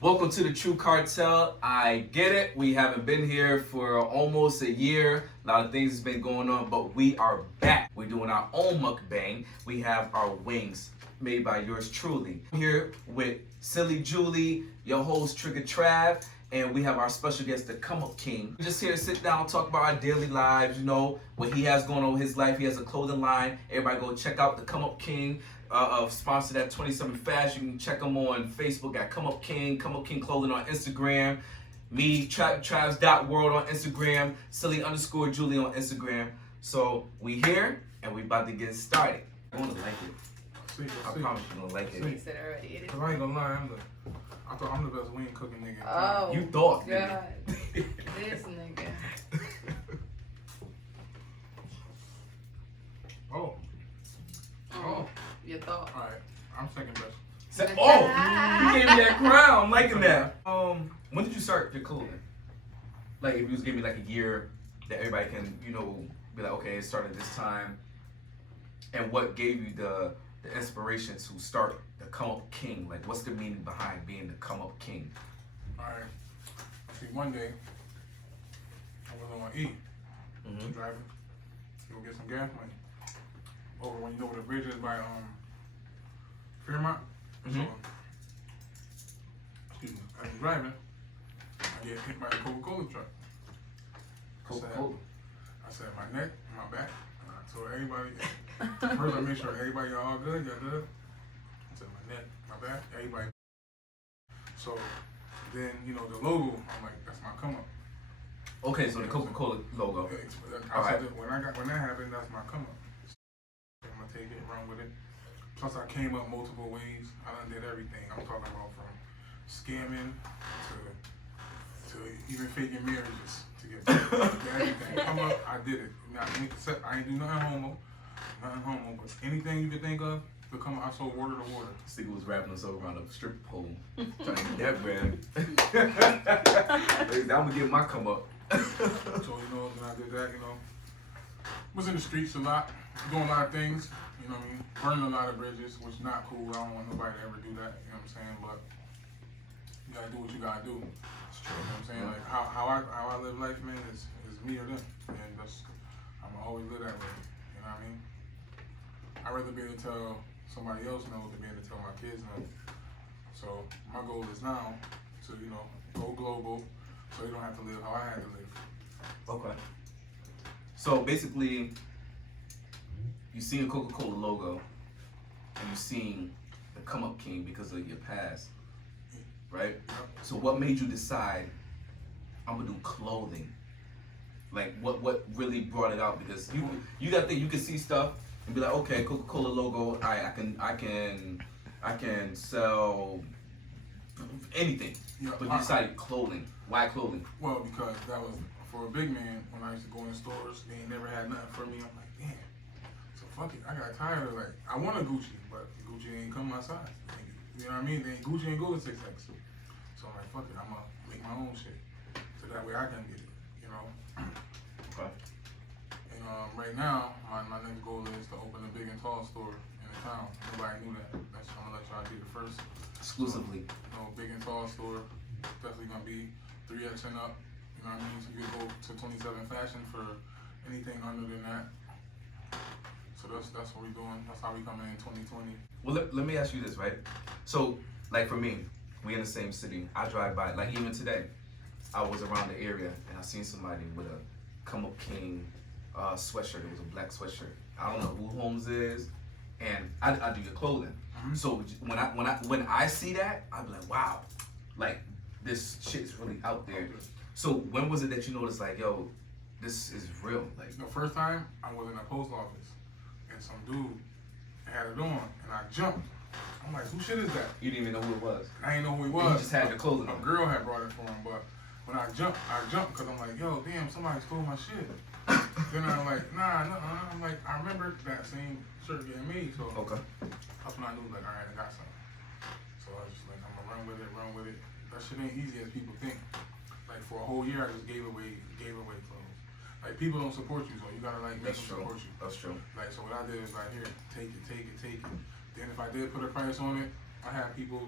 Welcome to the Tru Kartel. I get it. We haven't been here for almost a year. A lot of things has been going on, but we are back. We're doing our own mukbang. We have our wings made by yours truly. I'm here with Silly Julie, your host Trigga Trav, and we have our special guest, the ComeupKing. We're just here to sit down, talk about our daily lives, you know, what he has going on with his life. He has a clothing line. Everybody go check out the ComeupKing. Sponsored at 27 Fast. You can check them on Facebook at ComeupKing Clothing on Instagram. Me, Travs.world on Instagram. Silly_Julie on Instagram. So we here and we about to get started. I'm gonna like it. I promise you gonna like it. You said already. It is. Cause I ain't gonna lie, I thought I'm the best wing cooking nigga. Oh, You thought, God. This nigga. Oh. You thought. Alright, I'm second best. Oh, you gave me that crown. I'm liking that. When did you start your clothing? Like, if you was giving me like a year that everybody can, you know, be like, okay, it started this time. And what gave you the inspiration to start the ComeupKing? Like, what's the meaning behind being the ComeupKing? Alright. See, one day, I was on E. Driving. Go get some gas money. Over when you know where the bridge is by Fairmont. So, excuse me, as I'm driving, I get hit by a Coca-Cola truck. Coca-Cola. I said my neck, my back. And I told everybody, first I made sure everybody y'all all good, y'all good. I said my neck, my back, everybody. So then, you know, the logo, I'm like, that's my come up. Okay, so the Coca-Cola logo. I said that when that happened, that's my come up. I'm gonna take it, run with it. Plus I came up multiple ways. I done did everything. I'm talking about from scamming to even faking marriages to get everything. Come up, I did it. Now, I ain't do nothing homo, but anything you could think of, to come up, I sold water to water. This nigga was wrapping us up around a strip pole, trying to get that brand. I'm gonna get my come up. So, you know, when I did that, you know, was in the streets a lot, doing a lot of things, you know what I mean, burning a lot of bridges, which is not cool. I don't want nobody to ever do that, you know what I'm saying, but you gotta do what you gotta do. It's true. You know what I'm saying? Like how I live life, man, is me or them. And that's I'ma always live that way. You know what I mean? I'd rather be able to tell somebody else know than be able to tell my kids know. So my goal is now to, you know, go global so you don't have to live how I had to live. Okay. So basically, you seen a Coca-Cola logo and you seen the ComeupKing because of your past, right? So what made you decide I'm gonna do clothing? Like what really brought it out? Because you got to think you can see stuff and be like, okay, Coca-Cola logo, I can sell anything. Yeah, But you decided clothing. Why clothing? Well, because that was for a big man. When I used to go in stores, they ain't never had nothing for me. I'm like, damn. So fuck it. I got tired of like I want a Gucci, but Gucci ain't come my size. You know what I mean? Gucci ain't go to 6X. So I'm like, fuck it. I'm gonna make my own shit, so that way I can get it. You know. Okay. And right now, my next goal is to open a big and tall store in the town. Nobody knew that. That's I'm gonna let y'all be the first. Exclusively. You know, big and tall store. Definitely gonna be 3X and up. You know what I mean? So you can go to 27 Fashion for anything under than that. So that's what we're doing. That's how we coming in 2020. Well, let me ask you this, right? So, like for me, we in the same city. I drive by, like even today, I was around the area and I seen somebody with a ComeupKing sweatshirt. It was a black sweatshirt. I don't know who Holmes is, and I do your clothing. So when I see that, I be like, wow, like this shit is really out there. So when was it that you noticed, like, yo, this is real? Like The first time I was in a post office and some dude had it on and I jumped. I'm like, who shit is that? you didn't even know who it was. I didn't know who he You was. just had the clothing A on. girl had brought it for him, but when I jumped because I'm like, yo, damn, somebody stole my shit. Then I'm like, nah. I'm like, I remember that same shirt getting made, so Okay. that's when I knew, like, all right, I got something. So I was just like, I'm gonna run with it. That shit ain't easy as people think. Like for a whole year, I just gave away clothes. Like people don't support you, so you gotta like make them support you. That's true. Like so, what I did is like, here, take it. Then if I did put a price on it, I had people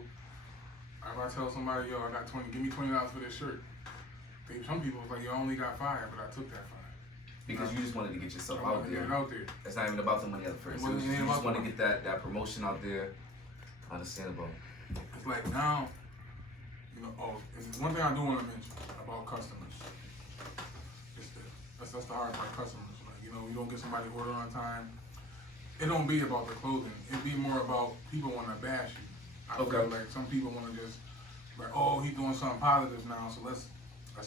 If I tell somebody, yo, I got 20, give me $20 for this shirt. Some people was like, yo, I only got 5, but I took that 5. Because you just wanted to get yourself I out wanted to there. get it out there. It's not even about the money at first. It wasn't You even just about want to the get that promotion out there. Understandable. It's like now, you know, and one thing I do want to mention about customers. That's the hard part, customers. Like, you know, you don't get somebody order on time. It don't be about the clothing. It be more about people want to bash you. I feel like some people want to just, like, oh, he's doing something positive now, so let's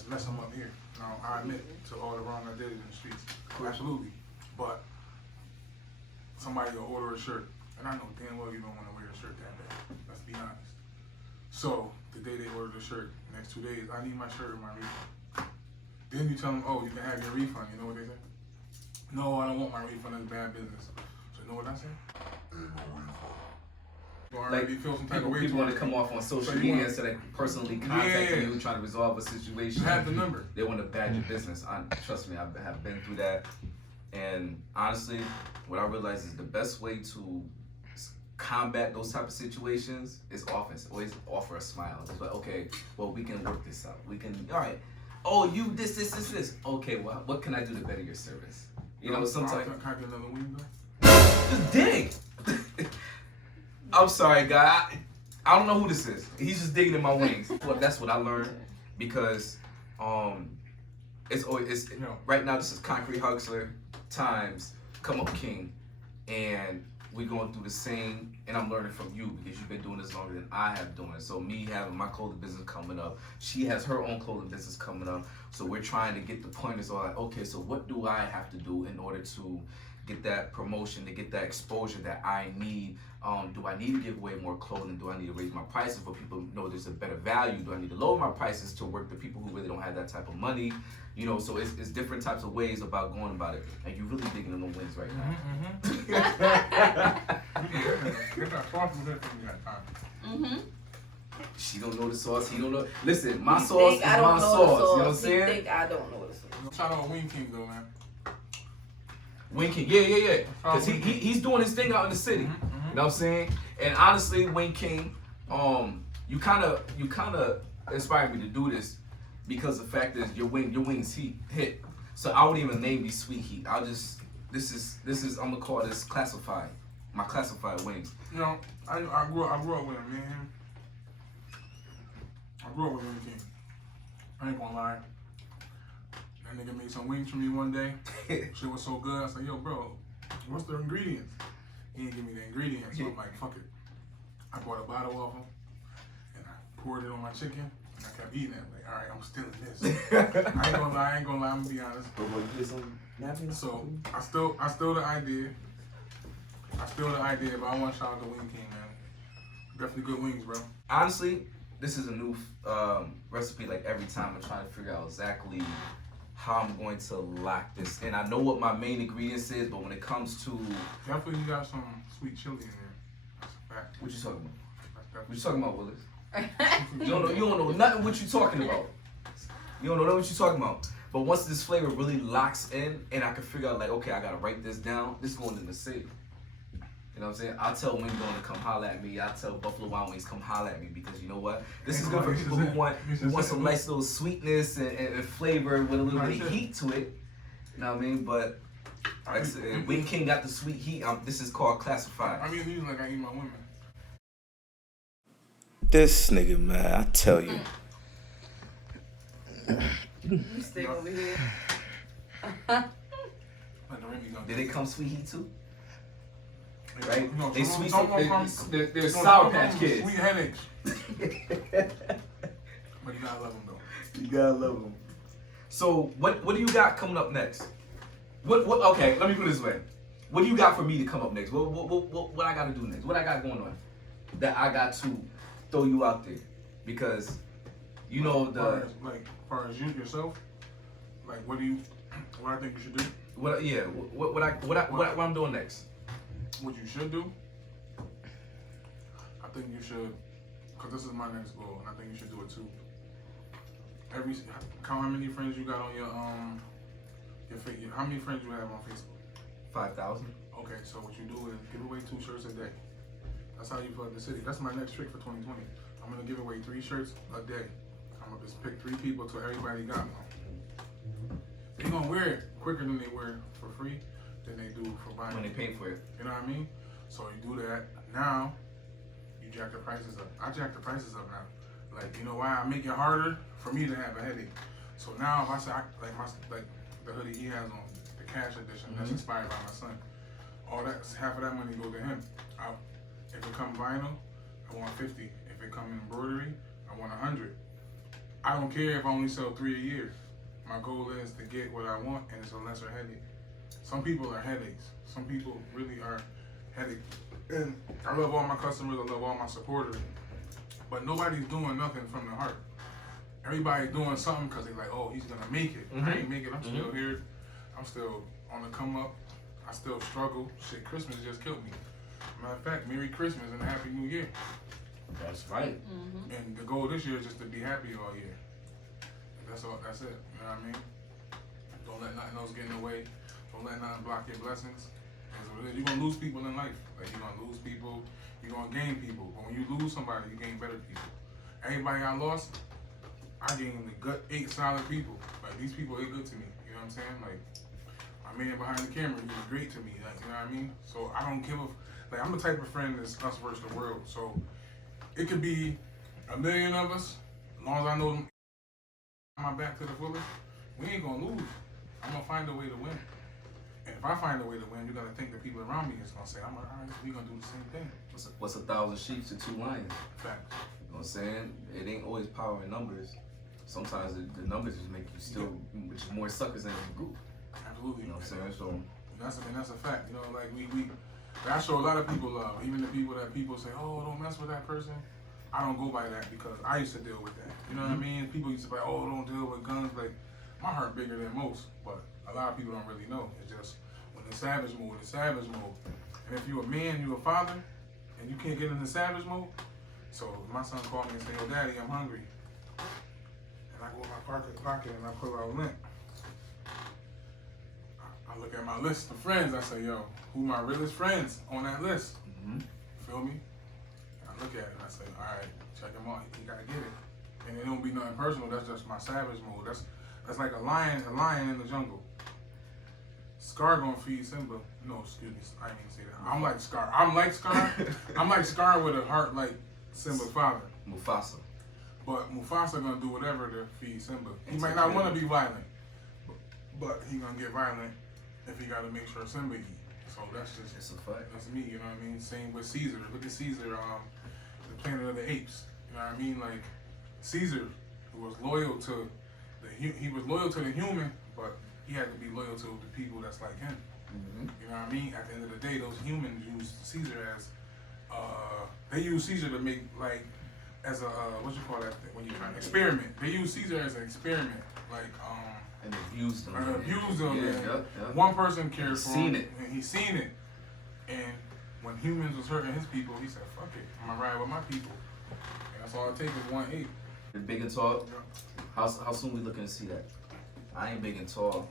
mess him up here. Now, I admit to all the wrong I did in the streets. Absolutely. But somebody will order a shirt, and I know damn well you don't want to wear a shirt that bad. Let's be honest. So, the day they order the shirt, next 2 days, I need my shirt and my refund. Then you tell them, oh, you can have your refund. You know what they say? No, I don't want my refund. It's bad business. So, you know what I say? Like, you feel some type of way people want to come off on social media instead of personally contacting you, trying to resolve a situation. You have the number. They want to bad your business. Trust me, I have been through that. And honestly, what I realized is the best way to combat those type of situations is offense. Always offer a smile. It's like, okay, well, we can work this out. We can, all right. Oh, you this. Okay, well, what can I do to better your service? You know, sometimes. Can I get another wing though? Just dig. I'm sorry, guy. I don't know who this is. He's just digging in my wings. Well, that's what I learned because it's always right now. This is Concrete Huxler times ComeupKing, and we're going through the same. And I'm learning from you because you've been doing this longer than I have doing it. So me having my clothing business coming up, she has her own clothing business coming up. So we're trying to get the pointers on like, okay, so what do I have to do in order to get that promotion, to get that exposure that I need? Do I need to give away more clothing? Do I need to raise my prices for people to know there's a better value? Do I need to lower my prices to work the people who really don't have that type of money? You know, so it's different types of ways about going about it. And you're really digging in the wings right now. She don't know the sauce. He don't know. Listen, my sauce is my sauce. You know what I'm saying? Think I don't know the sauce. Shout out Wingz N Thingz though, man. Wingz King, yeah. Because he's doing his thing out in the city. You know what I'm saying? And honestly, Wingz King, you kind of inspired me to do this because the fact is your wings hit. So I wouldn't even name these sweet heat. this is I'm gonna call this classified. My classified wings. You know, I grew up with him, man. I grew up with Wingz N Thingz. I ain't gonna lie. That nigga made some wings for me one day. Shit was so good. I said, yo, bro, what's the ingredients? He didn't give me the ingredients, so I'm like, fuck it. I bought a bottle of them, and I poured it on my chicken, and I kept eating it. Like, all right, I'm stealing this. I ain't gonna lie, I'm gonna be honest. So I still the idea. But I want to shout out to Wingz King, man. Definitely good wings, bro. Honestly, this is a new recipe. Like every time I'm trying to figure out exactly how I'm going to lock this in. I know what my main ingredients is, but when it comes to definitely you got some sweet chili in there. That's a fact. What you talking about? What you talking about, Willis? You don't know nothing what you talking about. You don't know nothing what you talking about. But once this flavor really locks in, and I can figure out like, okay, I gotta write this down. This is going in the safe. You know what I'm saying? I'll tell Wingz to come holler at me. I'll tell Buffalo Wild Wings come holler at me because you know what? This is good for people who want some nice little sweetness and flavor with a little bit of heat to it. You know what I mean? But like I said, Wingz King got the sweet heat. This is called classified. I mean, he's like I eat my women. This nigga, man, I tell you. You stay over here. Did it come sweet heat too? Right? No, they sweet. They're Sour Patch Kids. Sweet headaches. But you gotta love them though. You gotta love them. So what do you got coming up next? What? Okay, let me put it this way. What do you got for me to come up next? What I got to do next? What I got going on that I got to throw you out there? Because you know the far as you yourself, like what I think you should do. What I'm doing next. What you should do, I think you should, because this is my next goal, and I think you should do it too. Count how many friends you got on your how many friends you have on Facebook? 5,000. Okay, so what you do is give away 2 shirts a day. That's how you flood the city. That's my next trick for 2020. I'm gonna give away 3 shirts a day. I'm gonna just pick 3 people till everybody got one. They gonna wear it quicker than they wear it for free than they do for buying. When they pay for it. You know what I mean? So you do that. Now, you jack the prices up. I jack the prices up now. Like, you know why? I make it harder for me to have a headache. So now if I say, like the hoodie he has on, the cash edition, that's inspired by my son. All that, half of that money go to him. If it come vinyl, I want 50. If it come embroidery, I want 100. I don't care if I only sell 3 a year. My goal is to get what I want, and it's a lesser headache. Some people are headaches. Some people really are headaches. And I love all my customers. I love all my supporters. But nobody's doing nothing from the heart. Everybody's doing something because they're like, oh, he's gonna make it. I ain't make it. I'm still here. I'm still on the come up. I still struggle. Shit, Christmas just killed me. Matter of fact, Merry Christmas and a Happy New Year. That's right. And the goal this year is just to be happy all year. That's all. That's it. You know what I mean? Don't let nothing else get in the way. Don't let nothing block your blessings. You're gonna lose people in life. Like, you're gonna lose people. You're gonna gain people. But when you lose somebody, you gain better people. Everybody I lost, I gained the gut 8 solid people. Like, these people, they good to me. You know what I'm saying? Like, my man behind the camera, he was great to me. Like, you know what I mean? So I don't give a. Like, I'm the type of friend that's us versus the world. So it could be a million of us. As long as I know them, my back to the fullest, we ain't gonna lose. I'm gonna find a way to win. And if I find a way to win, you gotta think the people around me is gonna say, I'm like, all right, we gonna do the same thing. What's 1,000 sheep to 2 lions? Facts. You know what I'm saying? It ain't always power in numbers. Sometimes the numbers just make you still, which is more suckers than a group. Absolutely. You know what I'm saying? So that's a fact. You know, like I show a lot of people love. Even the people that people say, oh, don't mess with that person. I don't go by that because I used to deal with that. You know what I mean? People used to be like, oh, don't deal with guns. Like, my heart bigger than most, but a lot of people don't really know. It's just when the savage mode, the savage mode. And if you're a man, you're a father, and you can't get into savage mode. So my son called me and said, yo, Daddy, I'm hungry. And I go in my pocket and I pull out lint. I look at my list of friends. I say, yo, who my realest friends on that list? You feel me? And I look at it and I say, all right, check him out. He gotta get it. And it don't be nothing personal. That's just my savage mode. That's like a lion in the jungle. Scar gonna feed Simba. No, excuse me, I didn't even say that. I'm like Scar. I'm like Scar with a heart like Simba's father. Mufasa. But Mufasa gonna do whatever to feed Simba. He might not want to be violent, but he gonna get violent if he gotta make sure Simba eat. So that's just It's a fact. that's me. You know what I mean? Same with Caesar. Look at Caesar, the Planet of the Apes. You know what I mean? Like Caesar, who was loyal to he was loyal to the human, but he had to be loyal to the people that's like him. You know what I mean? At the end of the day, those humans use Caesar as they use Caesar to make like as a what you call that thing when you try to experiment. They use Caesar as an experiment, like And abused them. abused them. Yeah, And yep. one person cared for Seen him, it. and he seen it. And when humans was hurting his people, he said, "Fuck it, I'm gonna ride with my people." And that's all it takes is 1-8. You're big and tall. How soon we looking to see that? I ain't big and tall.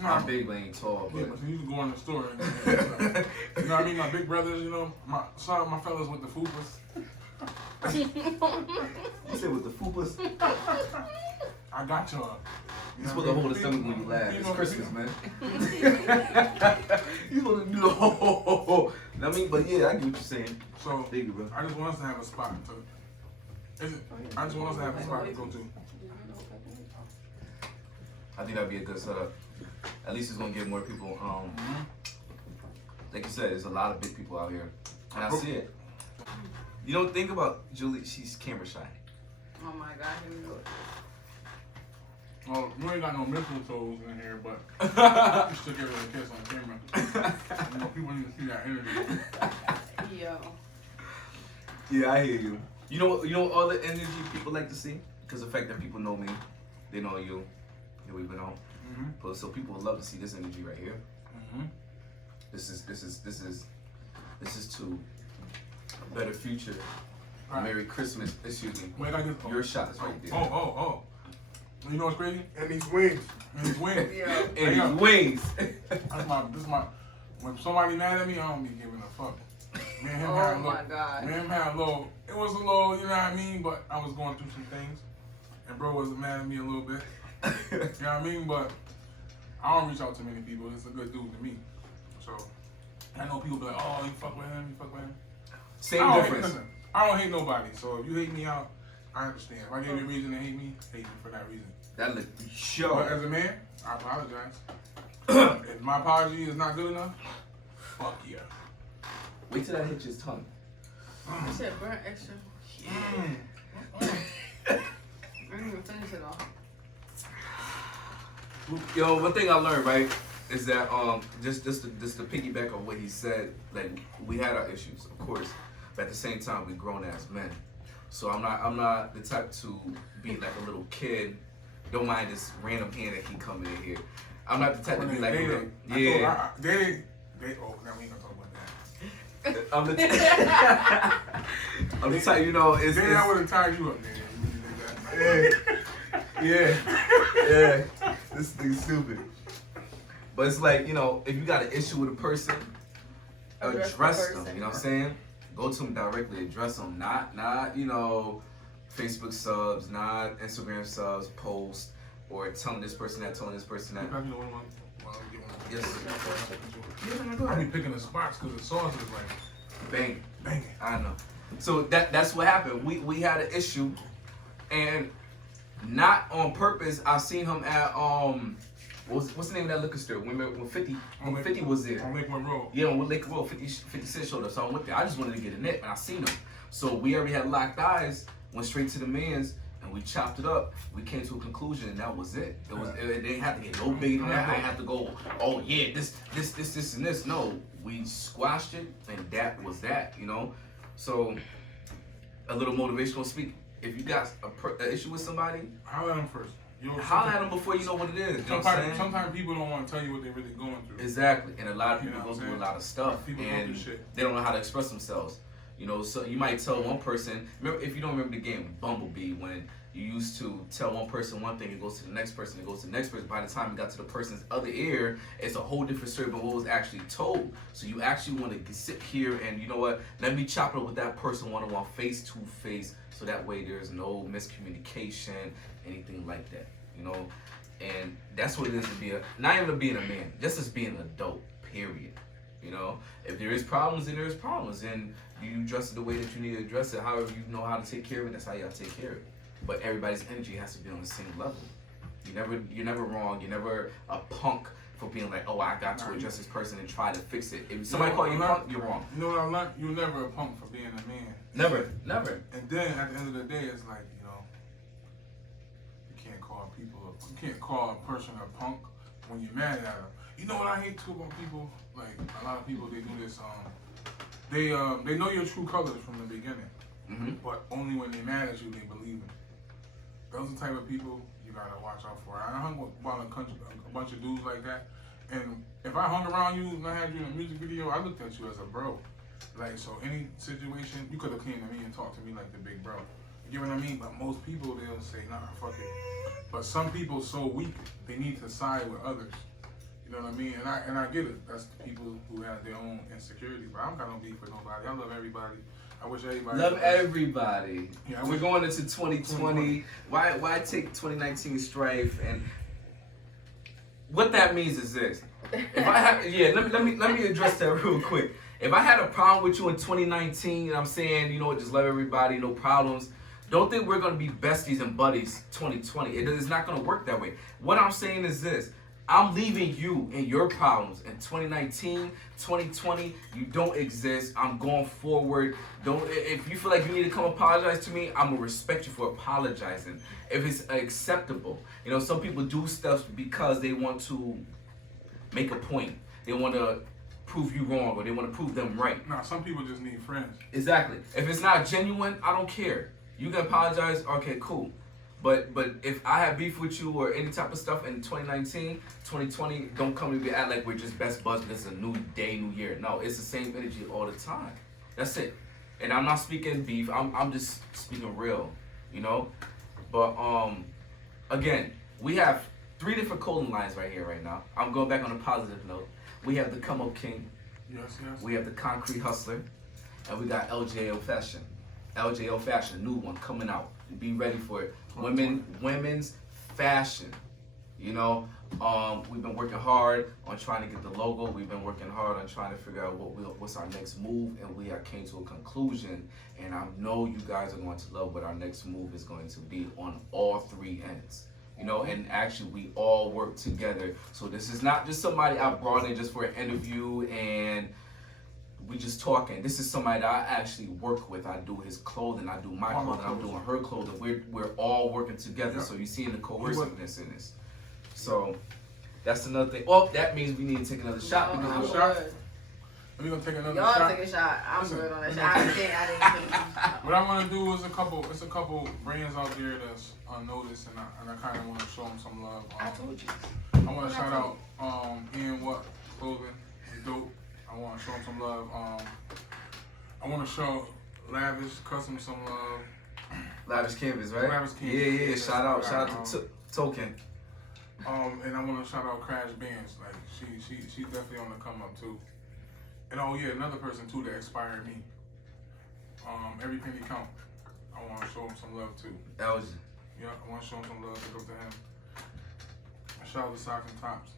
Nah, I'm big but ain't tall. yeah, But but you can go in the store and you know what I mean? My big brothers, you know, shout out my fellas with the fupas. you said with the fupas. I got y'all. You're supposed to hold the stomach when you laugh. You It's know, Christmas, man. You supposed to do the whole. I mean, but yeah, I get what you're saying. So Thank you, bro. I just want us to have a spot to. I just want us to have a spot to go to. I think that'd be a good setup. At least it's gonna get more people. Like you said, there's a lot of big people out here, and I see it. You don't think about Julie. She's camera shy. Oh my God, here we go. Well, you ain't got no mistletoes in here, but you still give her a kiss on camera. You know, people need to see that energy. Yo. Yeah, I hear you. You know all the energy people like to see? Because the fact that people know me, they know you, that we've been on. So people would love to see this energy right here. This is to a better future. Right. Merry Christmas. Excuse me. Wait, I get Your shot is right there. Oh. You know what's crazy? And these wings. And it's wings. Yeah. And Yeah. these wings. This is my. When somebody mad at me, I don't be giving a fuck. Me and him Oh had a my little, God. me and him had a little, it was a little, you know what I mean? But I was going through some things. And bro was mad at me a little bit. You know what I mean? But I don't reach out to many people. It's a good dude to me. So I know people be like, oh, you fuck with him, you fuck with him. Same difference. I don't hate nobody. So if you hate me out, I understand. If I give you a reason to hate me for that reason. That look sure. But as a man, I apologize. If my apology is not good enough, fuck yeah. Wait till that hits his tongue. You said burnt extra. Mm. I didn't even finish it all. Yo, one thing I learned, right, is that just to piggyback on what he said, like we had our issues, of course, but at the same time we grown ass men. So I'm not the type to be like a little kid. Don't mind this random hand that keep coming in here. I'm not the type to be like, oh, now we ain't gonna talk about that. I'm the type, you know, it's I would have tied you up, man. yeah. This thing's stupid. But it's like, you know, if you got an issue with a person, address them. You know what I'm saying? Go to them directly, address them. Not you know, Facebook subs, not Instagram subs, post, or telling this person that, telling this person that. Yes, sir. I be picking the spots because the sauce is like Bang. banging. I know. So that's what happened. We had an issue, and not on purpose. I seen him at what's the name of that liquor store? When 50 was there. On Lake Monroe. Yeah, on Lake Road, 50 Cent showed up. So I went there. I just wanted to get a nip, and I seen him. So we already had locked eyes. Went straight to the man's, and we chopped it up. We came to a conclusion, and that was it. It didn't have to get no bigger than that. I didn't have to go, oh yeah, this, and this. No, we squashed it, and that was that. You know. So a little motivational speak. If you got an issue with somebody, holler at them first. Holler at them before you know what it is. You know what I'm saying? Sometimes people don't want to tell you what they're really going through. Exactly, and a lot of people go through a lot of stuff, people and go through shit. they don't know how to express themselves. You know, so you might tell one person. Remember, if you don't remember the game Bumblebee, when you used to tell one person one thing, it goes to the next person, it goes to the next person. By the time it got to the person's other ear, it's a whole different story than what was actually told. So you actually want to sit here and, you know what, let me chop it up with that person one-on-one, face-to-face, so that way there's no miscommunication, anything like that, you know? And that's what it is to be not even being a man, just as being an adult, period. You know, if there is problems, then there's problems, and you address it the way that you need to address it. However you know how to take care of it, that's how you gotta take care of it. But everybody's energy has to be on the same level. You're never wrong. You're never a punk for being like, oh, I got to address this person and try to fix it. If somebody call you punk, you're wrong. You know what I'm not? You're never a punk for being a man. Never. And then at the end of the day, it's like, you know, you can't call a person a punk when you're mad at them. You know what I hate too about people? Like a lot of people, they do this. They know your true colors from the beginning, but only when they're mad at you they believe it. Those are the type of people you gotta watch out for. I hung with a bunch of dudes like that, and if I hung around you and I had you in a music video, I looked at you as a bro. Like, so any situation, you could have came to me and talked to me like the big bro. You know what I mean? But most people, they'll say, nah, fuck it. But some people so weak, they need to side with others. You know what I mean? And I get it. That's the people who have their own insecurities. But I don't got no beef with nobody. I love everybody. I wish everybody love everybody. Yeah, we're going into 2020. Why take 2019 strife? And what that means is this. If I have, let me address that real quick. If I had a problem with you in 2019, and I'm saying, you know what, just love everybody, no problems. Don't think we're gonna be besties and buddies 2020. It's not gonna work that way. What I'm saying is this. I'm leaving you and your problems in 2019, 2020. You don't exist. I'm going forward. If you feel like you need to come apologize to me, I'm gonna respect you for apologizing. If it's acceptable, you know, some people do stuff because they want to make a point. They want to prove you wrong, or they want to prove them right. Nah, some people just need friends. Exactly. If it's not genuine, I don't care. You can apologize. Okay, cool. But if I have beef with you or any type of stuff in 2019, 2020, don't come to me act like we're just best buds because it's a new day, new year. No, it's the same energy all the time. That's it. And I'm not speaking beef. I'm just speaking real, you know? But again, we have 3 different clothing lines right here right now. I'm going back on a positive note. We have the ComeupKing. Yes. We have the Concrete Hustler. and we got LJO Fashion. LJO Fashion, new one coming out. Be ready for it. Women's fashion. You know, we've been working hard on trying to get the logo. We've been working hard on trying to figure out what's our next move, and we have came to a conclusion. And I know you guys are going to love what our next move is going to be on all three ends. You know, and actually we all work together. So this is not just somebody I brought in just for an interview and we just talking. This is somebody that I actually work with. I do his clothing, I do my clothing, I'm doing her clothing. We're all working together. Yeah. So you see the cohesiveness in this. So that's another thing. Well, that means we need to take another shot. Another shot. We're gonna take another Y'all shot. Take a shot. I'm good on that shot. I didn't take a What I want to do is it's a couple brands out there that's unnoticed, and I kind of want to show them some love. I told you. I want to shout out Ian What Clothing. It's dope. I want to show them some love. I want to show Lavish Custom some love. Lavish Canvas, right? Lavish Canvas. Yeah. Shout out to Token. And I want to shout out Crash Bands. Like she's definitely on the come up too. And oh yeah, another person too that inspired me. Every penny count. I want to show him some love too. That was. Yeah, I want to show him some love. Pick up to him. Shout out to Socks and Tops.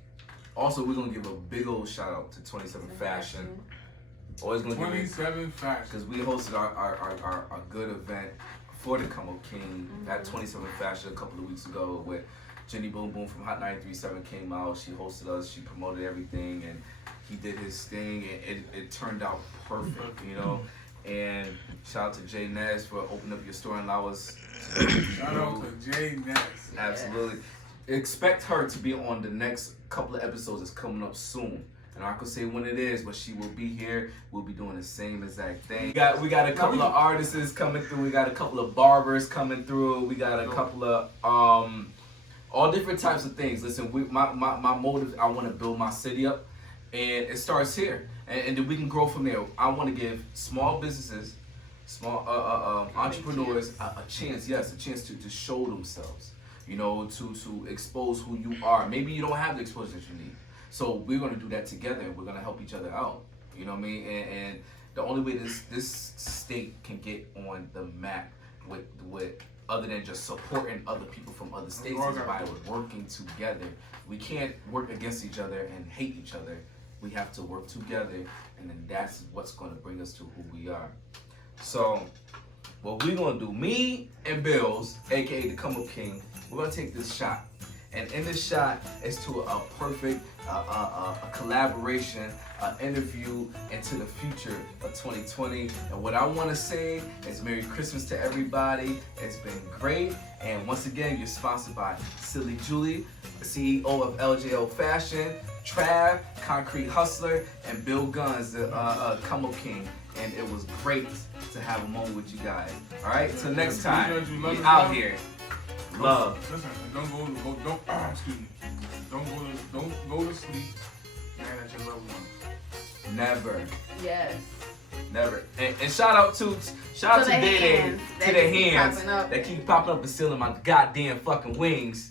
Also, we're gonna give a big old shout out to 27 Fashion. Always gonna 27 Fashion because we hosted our good event for the ComeupKing at 27 Fashion a couple of weeks ago with Jenny Boom Boom from Hot 93.7 came out. She hosted us. She promoted everything, and he did his thing, and it turned out perfect, you know. And shout out to Jay Ness for opening up your store and allow us. Shout out to Jay Ness. Absolutely. Expect her to be on the next couple of episodes that's coming up soon. And I could say when it is, but she will be here. We'll be doing the same exact thing. We got a couple of artists coming through. We got a couple of barbers coming through. We got a couple of all different types of things. Listen, my motive, I want to build my city up, and it starts here, and then we can grow from there. I want to give small businesses, small entrepreneurs a chance, a chance to show themselves. You know, to expose who you are. Maybe you don't have the exposure that you need. So we're gonna do that together, and we're gonna help each other out. You know what I mean? And the only way this state can get on the map with other than just supporting other people from other states is by working together. We can't work against each other and hate each other. We have to work together, and then that's what's gonna bring us to who we are. So what we're gonna do, me and Bills, aka the ComeupKing, we're gonna take this shot. And in this shot is to a perfect a collaboration, an interview into the future of 2020. And what I want to say is Merry Christmas to everybody. It's been great. And once again, you're sponsored by Silly Julie, CEO of LJO Fashion, Trav, Concrete Hustler, and Bill Guns, the ComeupKing. And it was great to have a moment with you guys. All right, till next time, we out here. Love. Listen, don't go to sleep mad at your loved ones. Never. Yes. Never. And shout out to Day to the hands that keep popping up and stealing my goddamn fucking wings.